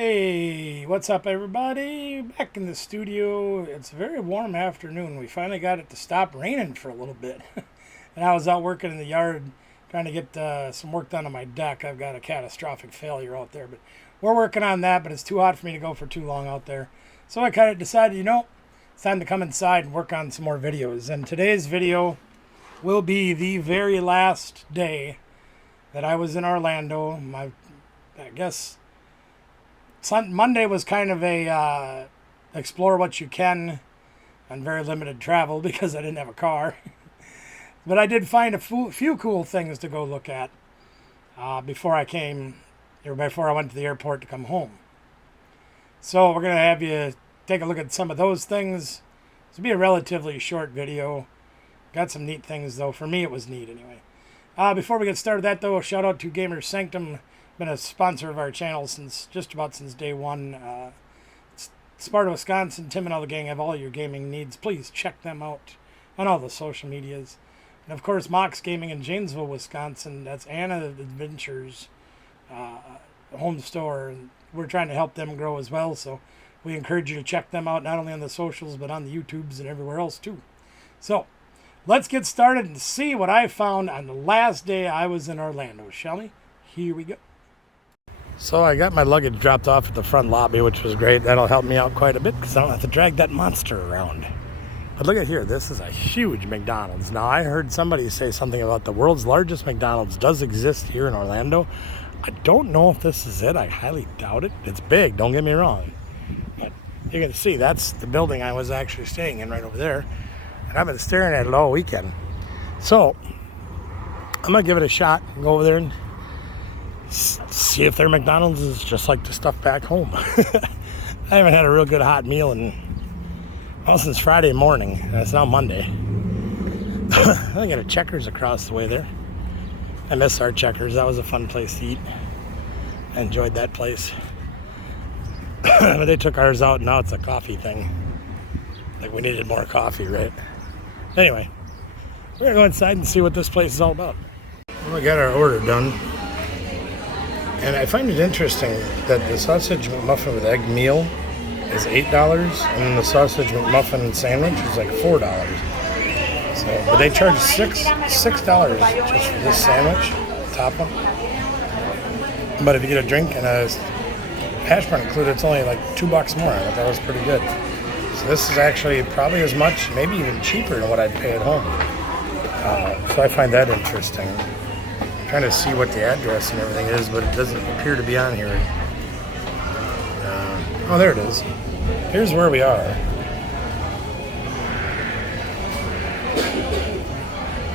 Hey, what's up, everybody? Back in the studio. It's a very warm afternoon. We finally got it to stop raining for a little bit. And I was out working in the yard trying to get some work done on my deck. I've got a catastrophic failure out there, but we're working on that, but it's too hot for me to go for too long out there. So I kind of decided, it's time to come inside and work on some more videos. And today's video will be the very last day that I was in Orlando. I guess Monday was kind of a explore what you can on very limited travel because I didn't have a car. But I did find a few cool things to go look at before I went to the airport to come home. So we're going to have you take a look at some of those things. This will be a relatively short video. Got some neat things, though. For me, it was neat anyway. Before we get started that, though, a shout out to Gamer Sanctum. Been a sponsor of our channel since day one. Sparta, Wisconsin. Tim and all the gang have all your gaming needs. Please check them out on all the social medias. And of course, Mox Gaming in Janesville, Wisconsin. That's Anna Adventures home store, and we're trying to help them grow as well. So we encourage you to check them out, not only on the socials but on the YouTubes and everywhere else too. So let's get started and see what I found on the last day I was in Orlando, shall we? Here we go. So I got my luggage dropped off at the front lobby, which was great. That'll help me out quite a bit because I don't have to drag that monster around. But look at here. This is a huge McDonald's. Now, I heard somebody say something about the world's largest McDonald's does exist here in Orlando. I don't know if this is it. I highly doubt it. It's big, don't get me wrong. But you can see that's the building I was actually staying in right over there. And I've been staring at it all weekend. So I'm going to give it a shot and go over there and see if their McDonald's is just like the stuff back home. I haven't had a real good hot meal since Friday morning. It's now Monday. I got a Checkers across the way there. I miss our Checkers. That was a fun place to eat. I enjoyed that place. But they took ours out, and now it's a coffee thing. Like we needed more coffee, right? Anyway, we're going to go inside and see what this place is all about. Well, we got our order done. And I find it interesting that the sausage McMuffin with egg meal is $8, and the sausage McMuffin sandwich is like $4. So, but they charge $6 just for this sandwich, top one. But if you get a drink and a hash brown included, it's only like $2 more. I thought that was pretty good. So this is actually probably as much, maybe even cheaper than what I'd pay at home. So I find that interesting. Trying to see what the address and everything is, but it doesn't appear to be on here. Oh, there it is. Here's where we are.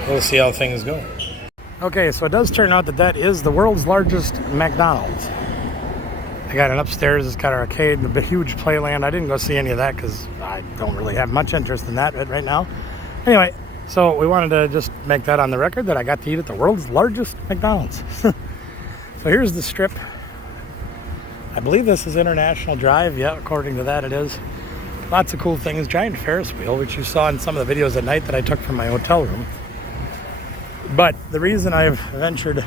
We'll see how things go. Okay, so it does turn out that is the world's largest McDonald's. I got an upstairs. It's got an arcade and a huge playland. I didn't go see any of that because I don't really have much interest in that right now. Anyway, so we wanted to just make that on the record that I got to eat at the world's largest McDonald's. So here's the strip. I believe this is International Drive. Yeah, according to that it is. Lots of cool things. Giant Ferris wheel, which you saw in some of the videos at night that I took from my hotel room. But the reason I've ventured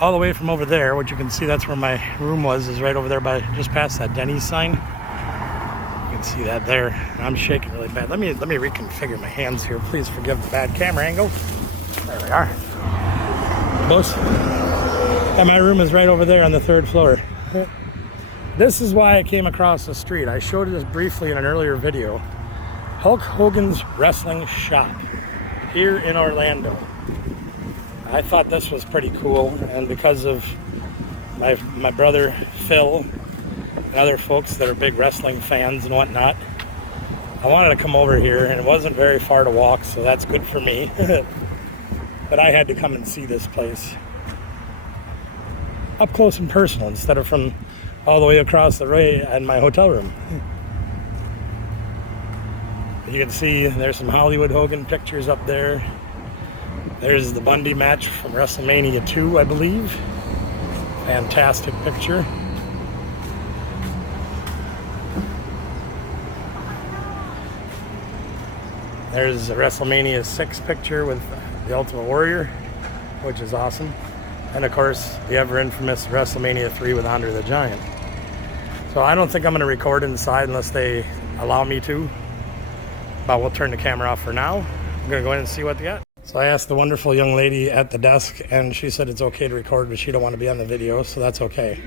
all the way from over there, which you can see that's where my room was, is right over there by just past that Denny's sign. See that there. I'm shaking really bad. Let me reconfigure my hands here. Please forgive the bad camera angle. There we are. Close. And my room is right over there on the 3rd floor. This is why I came across the street. I showed this briefly in an earlier video. Hogans Wrestling Shop here in Orlando. I thought this was pretty cool, and because of my brother Phil and other folks that are big wrestling fans and whatnot, I wanted to come over here, and it wasn't very far to walk, so that's good for me. But I had to come and see this place up close and personal instead of from all the way across the way in my hotel room. You can see there's some Hollywood Hogan pictures up there. There's the Bundy match from WrestleMania 2, I believe. Fantastic picture. There's a WrestleMania 6 picture with the Ultimate Warrior, which is awesome. And of course, the ever infamous WrestleMania 3 with Andre the Giant. So I don't think I'm going to record inside unless they allow me to. But we'll turn the camera off for now. I'm going to go in and see what they got. So I asked the wonderful young lady at the desk, and she said it's okay to record, but she don't want to be on the video, so that's okay.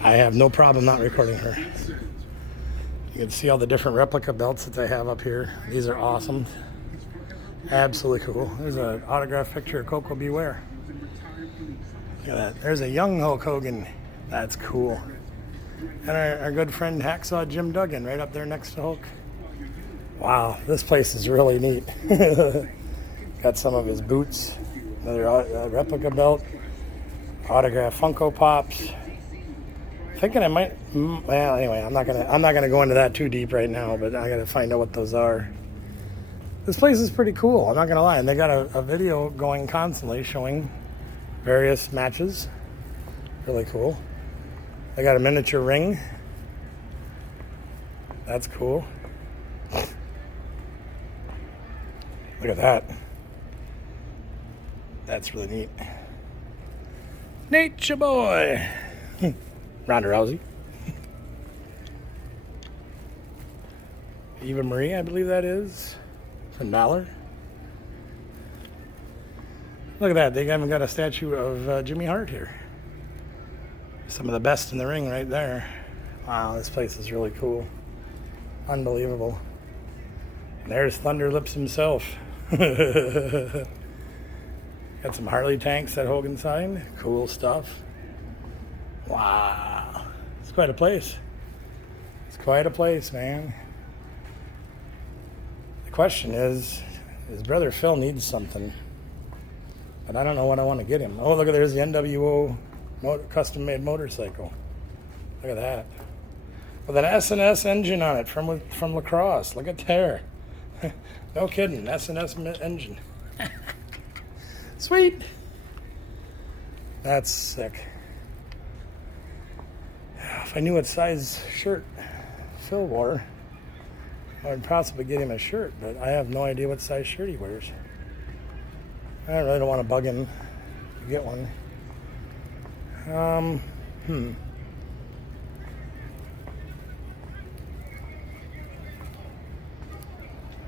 I have no problem not recording her. You can see all the different replica belts that they have up here. These are awesome. Absolutely cool. There's an autographed picture of Coco Beware. Look at that. There's a young Hulk Hogan. That's cool. And our good friend Hacksaw Jim Duggan right up there next to Hulk. Wow, this place is really neat. Got some of his boots, another replica belt, autographed Funko Pops. Thinking I might. Well, anyway, I'm not gonna go into that too deep right now, but I gotta find out what those are. This place is pretty cool. I'm not gonna lie, and they got a video going constantly showing various matches. Really cool. They got a miniature ring. That's cool. Look at that. That's really neat. Nature Boy. Ronda Rousey. Eva Marie, I believe that is. From Balor. Look at that. They even got a statue of Jimmy Hart here. Some of the best in the ring right there. Wow, this place is really cool. Unbelievable. And there's Thunder Lips himself. Got some Harley tanks that Hogan signed. Cool stuff. Wow. It's quite a place. It's quite a place, man. The question is, his brother Phil needs something. But I don't know what I want to get him. Oh, look, there's the NWO custom-made motorcycle. Look at that. With an S&S engine on it from lacrosse. Look at there. No kidding. S&S engine. Sweet. That's sick. If I knew what size shirt Phil wore, I would possibly get him a shirt, but I have no idea what size shirt he wears. I really don't want to bug him to get one.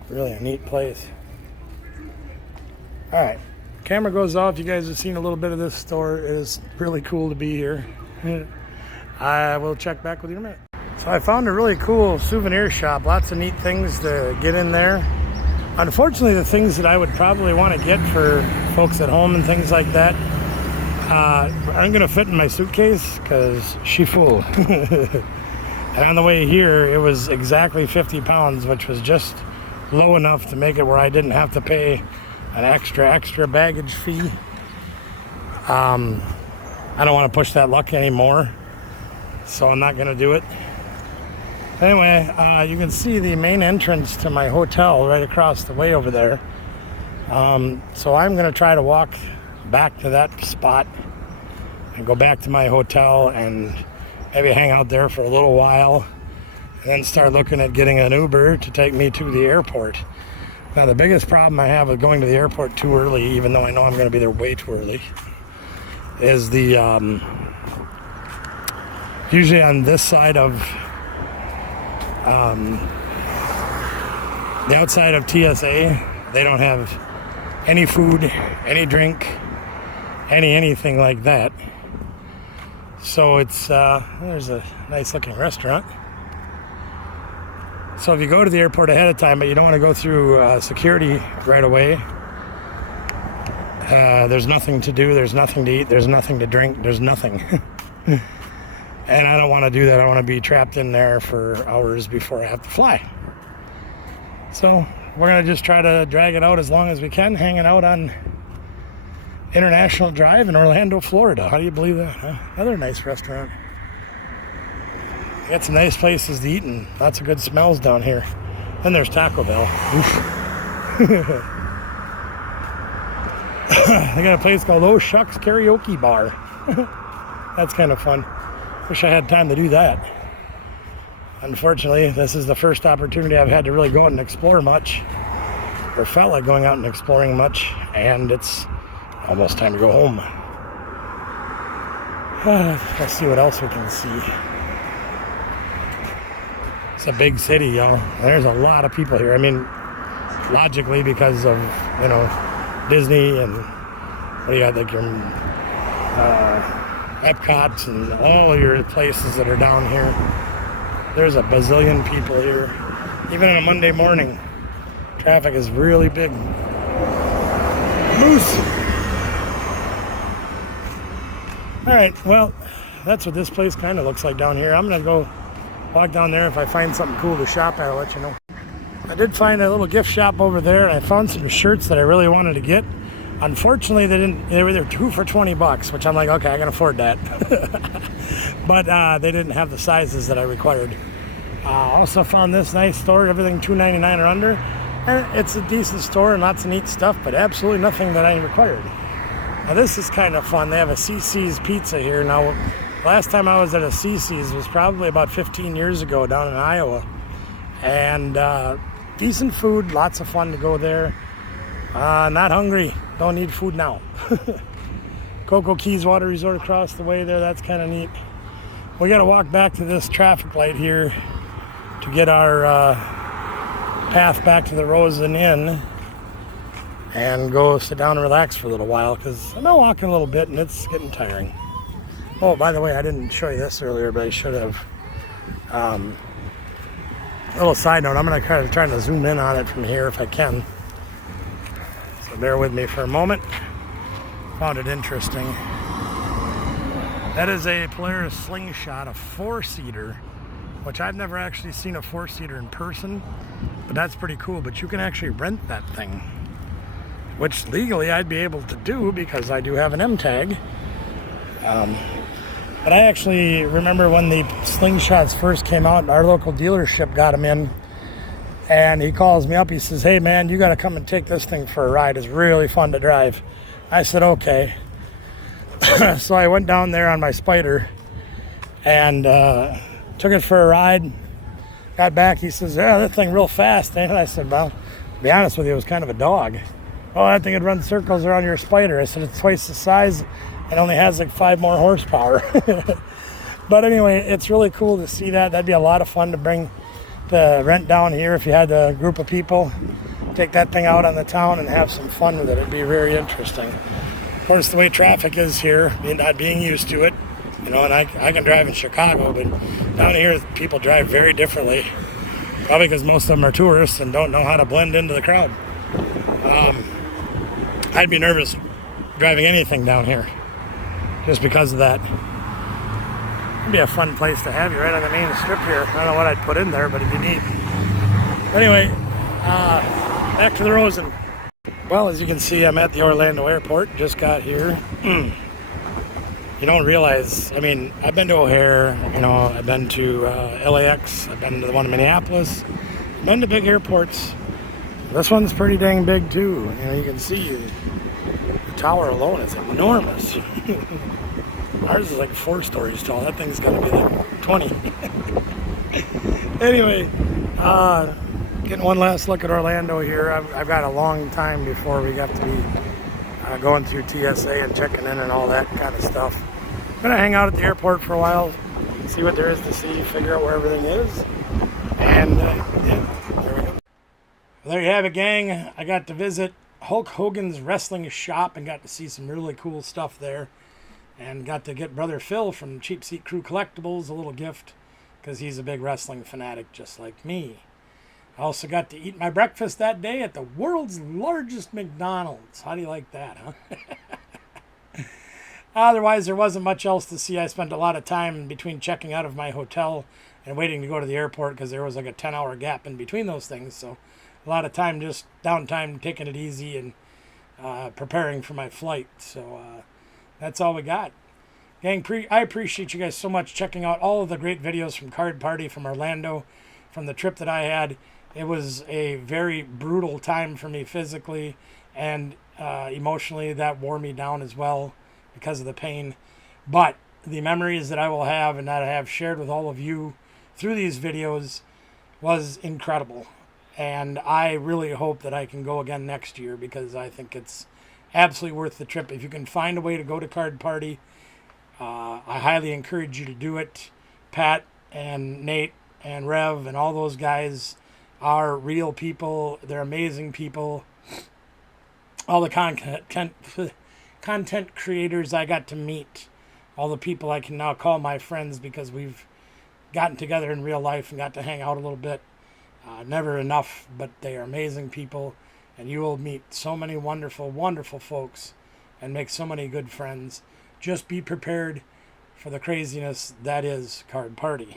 Really a neat place. Alright, camera goes off. You guys have seen a little bit of this store. It is really cool to be here. I will check back with you in a minute. So I found a really cool souvenir shop. Lots of neat things to get in there. Unfortunately, the things that I would probably want to get for folks at home and things like that, I'm going to fit in my suitcase because she's full. And on the way here, it was exactly 50 pounds, which was just low enough to make it where I didn't have to pay an extra baggage fee. I don't want to push that luck anymore, so I'm not going to do it. Anyway, you can see the main entrance to my hotel right across the way over there. So I'm going to try to walk back to that spot and go back to my hotel and maybe hang out there for a little while and then start looking at getting an Uber to take me to the airport. Now, the biggest problem I have with going to the airport too early, even though I know I'm going to be there way too early, is the usually on this side of the outside of TSA, they don't have any food, any drink, anything like that. So it's there's a nice looking restaurant. So if you go to the airport ahead of time, but you don't want to go through security right away, there's nothing to do, there's nothing to eat, there's nothing to drink, there's nothing. And I don't want to do that. I want to be trapped in there for hours before I have to fly. So we're going to just try to drag it out as long as we can, hanging out on International Drive in Orlando, Florida. How do you believe that, huh? Another nice restaurant. Got some nice places to eat and lots of good smells down here. Then there's Taco Bell. They got a place called Oh Shucks Karaoke Bar. That's kind of fun. Wish I had time to do that. Unfortunately, this is the first opportunity I've had to really go out and explore much, or felt like going out and exploring much, and it's almost time to go home. Let's see what else we can see. It's a big city, y'all. There's a lot of people here. I mean, logically, because of, you know, Disney and what do you got, like your Epcot and all of your places that are down here. There's a bazillion people here. Even on a Monday morning, traffic is really big. Moose! Alright, well, that's what this place kind of looks like down here. I'm going to go walk down there. If I find something cool to shop at, I'll let you know. I did find a little gift shop over there, and I found some shirts that I really wanted to get. Unfortunately, they were 2 for $20, which I'm like, okay, I can afford that. But they didn't have the sizes that I required. Also found this nice store, everything $2.99 or under. And it's a decent store and lots of neat stuff, but absolutely nothing that I required. Now this is kind of fun. They have a CC's pizza here. Now, last time I was at a CC's was probably about 15 years ago down in Iowa. And decent food, lots of fun to go there. Not hungry, don't need food now. Cocoa Keys Water Resort across the way there, that's kind of neat. We got to walk back to this traffic light here to get our path back to the Rosen Inn and go sit down and relax for a little while, because I've been walking a little bit and it's getting tiring. Oh, by the way, I didn't show you this earlier, but I should have. A little side note, I'm going to try to zoom in on it from here if I can. So bear with me for a moment. Found it interesting. That is a Polaris Slingshot, a 4-seater, which I've never actually seen a 4-seater in person, but that's pretty cool. But you can actually rent that thing, which legally I'd be able to do because I do have an M-tag. But I actually remember when the Slingshots first came out, our local dealership got them in, and he calls me up, he says, hey man, you got to come and take this thing for a ride, it's really fun to drive. I said, okay. So I went down there on my Spider and took it for a ride. Got back, he says, yeah, that thing real fast, ain't it? I said, well, to be honest with you, it was kind of a dog. Oh, I think it runs circles around your Spider. I said, it's twice the size. It only has like 5 more horsepower. But anyway, it's really cool to see that. That'd be a lot of fun to bring the rent down here if you had a group of people. Take that thing out on the town and have some fun with it. It'd be very interesting. Of course, the way traffic is here, not being used to it, you know, and I can drive in Chicago, but down here people drive very differently. Probably because most of them are tourists and don't know how to blend into the crowd. I'd be nervous driving anything down here, just because of that. It'd be a fun place to have you right on the main strip here. I don't know what I'd put in there, but it'd be neat. Anyway, back to the Rosen. Well, as you can see, I'm at the Orlando airport. Just got here. You don't realize, I mean, I've been to O'Hare, you know, I've been to LAX, I've been to the one in Minneapolis, I've been to big airports. This one's pretty dang big too. You know, you can see the tower alone is enormous. Ours is like 4 stories tall. That thing's got to be like 20. Anyway, getting one last look at Orlando here. I've got a long time before we got to be going through TSA and checking in and all that kind of stuff. I'm going to hang out at the airport for a while, see what there is to see, figure out where everything is. And yeah, there we go. Well, there you have it, gang. I got to visit Hogans Wrestling shop and got to see some really cool stuff there. And got to get Brother Phil from Cheap Seat Crew Collectibles a little gift because he's a big wrestling fanatic just like me. I also got to eat my breakfast that day at the world's largest McDonald's. How do you like that, huh? Otherwise, there wasn't much else to see. I spent a lot of time between checking out of my hotel and waiting to go to the airport because there was like a 10-hour gap in between those things. So a lot of time, just downtime, taking it easy and preparing for my flight. So that's all we got. Gang, I appreciate you guys so much checking out all of the great videos from Card Party, from Orlando, from the trip that I had. It was a very brutal time for me physically and emotionally. That wore me down as well because of the pain. But the memories that I will have and that I have shared with all of you through these videos was incredible. And I really hope that I can go again next year because I think it's absolutely worth the trip. If you can find a way to go to Card Party, I highly encourage you to do it. Pat and Nate and Rev and all those guys are real people. They're amazing people. All the content creators I got to meet, all the people I can now call my friends because we've gotten together in real life and got to hang out a little bit. Never enough, but they are amazing people, and you will meet so many wonderful, wonderful folks and make so many good friends. Just be prepared for the craziness that is Card Party.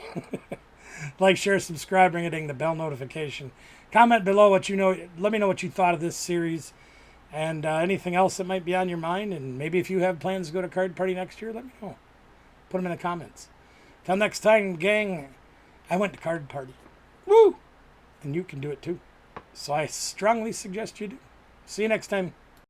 Like, share, subscribe, ring a ding, the bell notification. Comment below what you know. Let me know what you thought of this series and anything else that might be on your mind. And maybe if you have plans to go to Card Party next year, let me know. Put them in the comments. Till next time, gang, I went to Card Party. Woo! And you can do it too. So I strongly suggest you do. See you next time.